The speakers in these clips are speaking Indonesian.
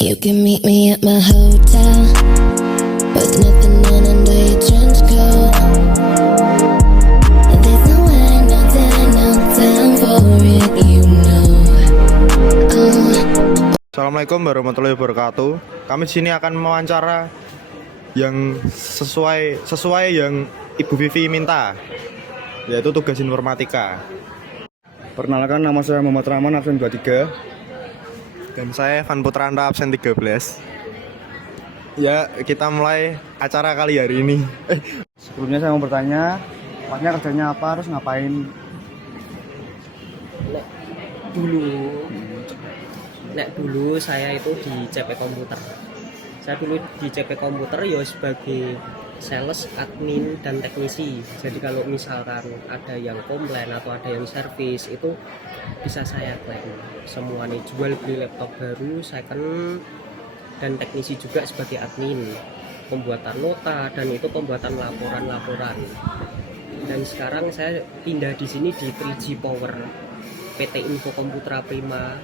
You can meet me at my hotel with nothing on under your trench coat. There's no way, no time for it, you know. Assalamualaikum warahmatullahi wabarakatuh. Kami di sini akan mewawancara yang sesuai yang Ibu Vivi minta, yaitu tugas informatika. Perkenalkan, nama saya Muhammad Rahman, absen 23. Dan saya Van Putranta, absen 13. Ya, kita mulai acara kali hari ini. Sebelumnya saya mau bertanya, Masnya kerjanya apa, terus ngapain? Dulu saya itu di CP Komputer. Saya dulu di CP Komputer ya sebagai sales, admin, dan teknisi. Jadi kalau misalkan ada yang komplain atau ada yang servis, itu bisa saya klaim. Semua nih, jual beli laptop baru, second, dan teknisi juga sebagai admin, pembuatan nota, dan itu pembuatan laporan-laporan. Dan sekarang saya pindah di sini di 3G Power, PT Info Komputra Prima.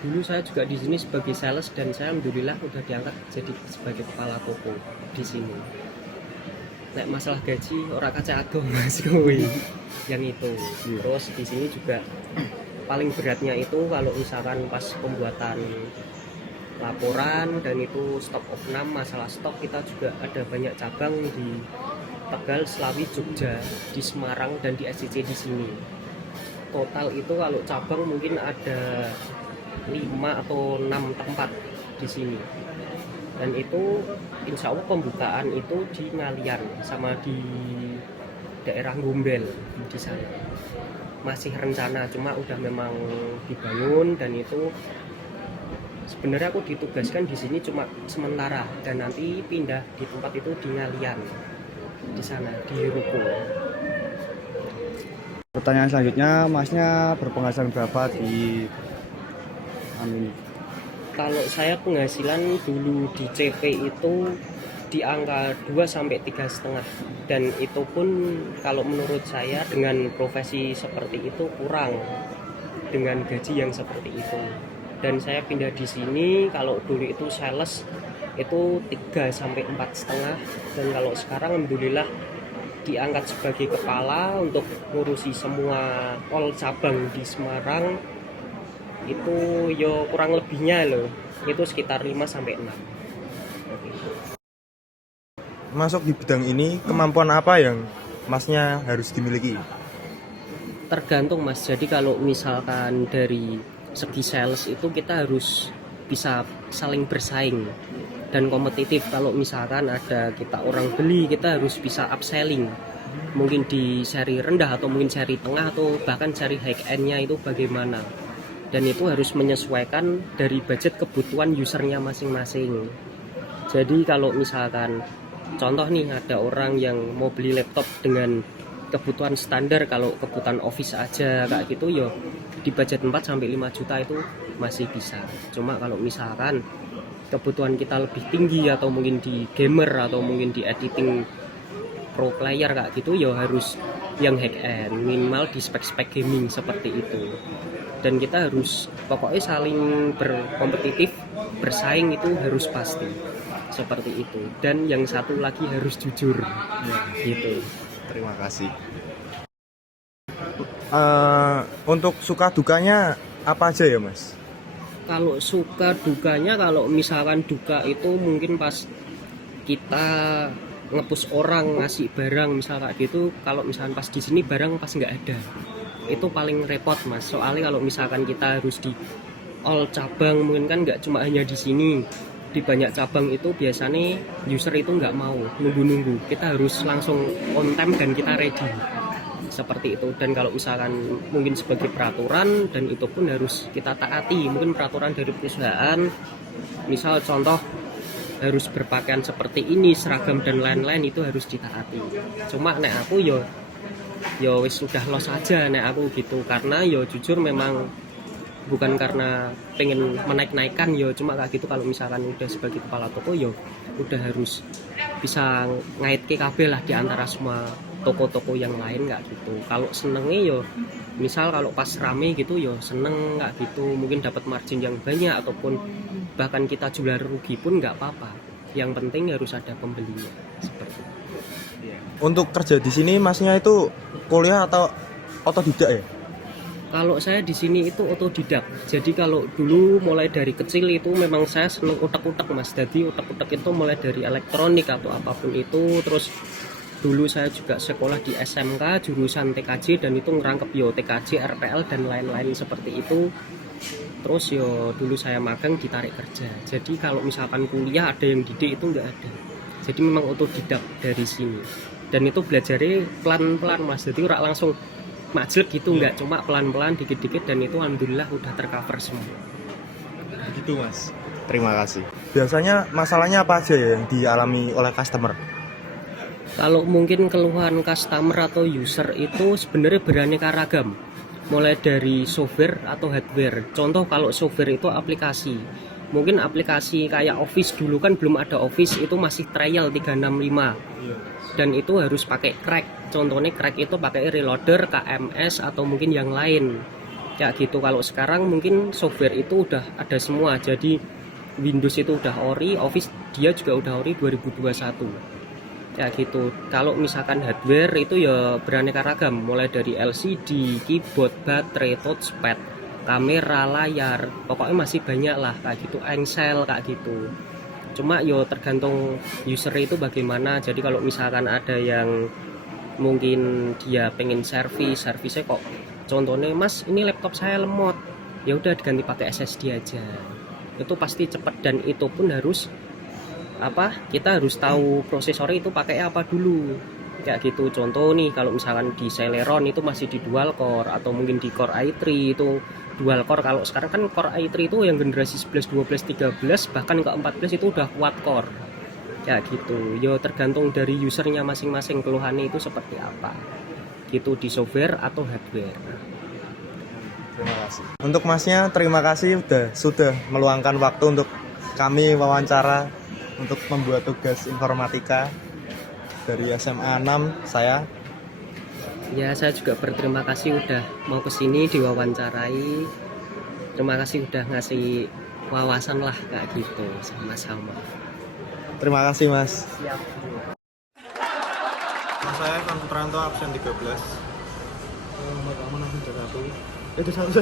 Dulu saya juga di sini sebagai sales dan saya alhamdulillah udah diangkat jadi sebagai kepala toko di sini. Nek masalah gaji ora kaca adong Mas kuwi. Yang itu. Terus di sini juga paling beratnya itu kalau misalkan pas pembuatan laporan dan itu stock of 6, masalah stok kita juga ada banyak cabang di Tegal, Slawi, Jogja, di Semarang dan di SCC di sini. Total itu kalau cabang mungkin ada 5 atau 6 tempat di sini. Dan itu insya Allah pembukaan itu di Ngalian sama di daerah Gombel di sana. Masih rencana, cuma udah memang dibangun dan itu sebenarnya aku ditugaskan di sini cuma sementara dan nanti pindah di tempat itu di Ngalian di sana di Ruko. Pertanyaan selanjutnya, Masnya berpenghasilan berapa di Amin? Kalau saya penghasilan dulu di CP itu di angka 2-3,5 dan itu pun kalau menurut saya dengan profesi seperti itu kurang dengan gaji yang seperti itu. Dan saya pindah di sini kalau dulu itu sales itu 3-4,5 dan kalau sekarang alhamdulillah diangkat sebagai kepala untuk ngurusi semua all cabang di Semarang. Itu yo kurang lebihnya loh itu sekitar 5-6. Masuk di bidang ini, kemampuan apa yang Masnya harus dimiliki? Tergantung Mas, jadi kalau misalkan dari segi sales itu kita harus bisa saling bersaing dan kompetitif. Kalau misalkan ada kita orang beli, kita harus bisa upselling, mungkin di seri rendah atau mungkin seri tengah atau bahkan seri high end-nya itu bagaimana. Dan itu harus menyesuaikan dari budget kebutuhan usernya masing-masing. Jadi kalau misalkan contoh nih ada orang yang mau beli laptop dengan kebutuhan standar, kalau kebutuhan office aja kayak gitu ya di budget 4-5 juta itu masih bisa. Cuma kalau misalkan kebutuhan kita lebih tinggi atau mungkin di gamer atau mungkin di editing pro player kayak gitu ya harus yang high end, minimal di spek-spek gaming seperti itu. Dan kita harus pokoknya saling berkompetitif, bersaing itu harus pasti seperti itu. Dan yang satu lagi harus jujur gitu. Terima kasih. Untuk suka dukanya apa aja ya Mas? Kalau suka dukanya, kalau misalkan duka itu mungkin pas kita ngepus orang ngasih barang misal kayak gitu, kalau misalkan pas di sini barang pas nggak ada, itu paling repot Mas. Soalnya kalau misalkan kita harus di all cabang, mungkin kan nggak cuma hanya di sini, di banyak cabang itu biasanya user itu nggak mau nunggu-nunggu, kita harus langsung on time dan kita ready seperti itu. Dan kalau misalkan mungkin sebagai peraturan dan itu pun harus kita taati, mungkin peraturan dari perusahaan misal contoh harus berpakaian seperti ini, seragam dan lain-lain itu harus ditaati. Cuma nek aku yo wis sudah los aja nek aku gitu, karena yo jujur memang bukan karena pengen menaik-naikkan yo, cuma kayak gitu. Kalau misalkan udah sebagai kepala toko yo udah harus bisa ngait ke kabel lah di antara semua toko-toko yang lain nggak gitu. Kalau senengnya yo misal kalau pas rame gitu yo seneng nggak gitu, mungkin dapat margin yang banyak ataupun bahkan kita jual rugi pun nggak apa-apa. Yang penting harus ada pembelinya seperti itu. Untuk kerja di sini masnya itu kuliah atau otodidak ya? Kalau saya di sini itu otodidak. Jadi kalau dulu mulai dari kecil itu memang saya seneng utek-utek mas. Jadi utek-utek itu mulai dari elektronik atau apapun itu. Terus dulu saya juga sekolah di SMK jurusan TKJ dan itu ngerangkep yo TKJ, RPL dan lain-lain seperti itu. Terus yo dulu saya magang ditarik kerja. Jadi kalau misalkan kuliah ada yang didik itu nggak ada. Jadi memang otodidak dari sini. Dan itu belajarnya pelan-pelan mas. Jadi ora langsung majlek gitu nggak, cuma pelan-pelan dikit-dikit dan itu alhamdulillah udah tercover semua. Begitu mas. Terima kasih. Biasanya masalahnya apa aja ya yang dialami oleh customer? Kalau mungkin keluhan customer atau user itu sebenarnya beraneka ragam. Mulai dari software atau hardware. Contoh kalau software itu aplikasi. Mungkin aplikasi kayak Office dulu kan belum ada Office, itu masih trial 365. Dan itu harus pakai crack. Contohnya crack itu pakai reloader, KMS atau mungkin yang lain. Ya gitu. Kalau sekarang mungkin software itu udah ada semua. Jadi Windows itu udah ori, Office dia juga udah ori 2021. Ya gitu. Kalau misalkan hardware itu ya beraneka ragam, mulai dari LCD, keyboard, baterai, touchpad, kamera, layar, pokoknya masih banyak lah kayak gitu, engsel kayak gitu. Cuma yo tergantung user itu bagaimana. Jadi kalau misalkan ada yang mungkin dia pengen servisnya kok contohnya mas ini laptop saya lemot, ya udah diganti pakai SSD aja, itu pasti cepat. Dan itu pun harus kita harus tahu prosesornya itu pakai apa dulu kayak gitu. Contoh nih kalau misalkan di Celeron itu masih di dual core atau mungkin di Core i3 itu dual core. Kalau sekarang kan Core i3 itu yang generasi 11, 12, 13 bahkan ke 14 itu udah quad core kayak gitu. Yo tergantung dari usernya masing-masing keluhannya itu seperti apa gitu di software atau hardware. Terima kasih. Untuk masnya terima kasih sudah meluangkan waktu untuk kami wawancara untuk membuat tugas informatika dari SMA 6 saya. Ya saya juga berterima kasih udah mau kesini diwawancarai. Terima kasih udah ngasih wawasan lah kayak gitu sama-sama. Terima kasih mas. Siap. Saya Ivan Putranto absen 13. Nomor 1. Itu satu.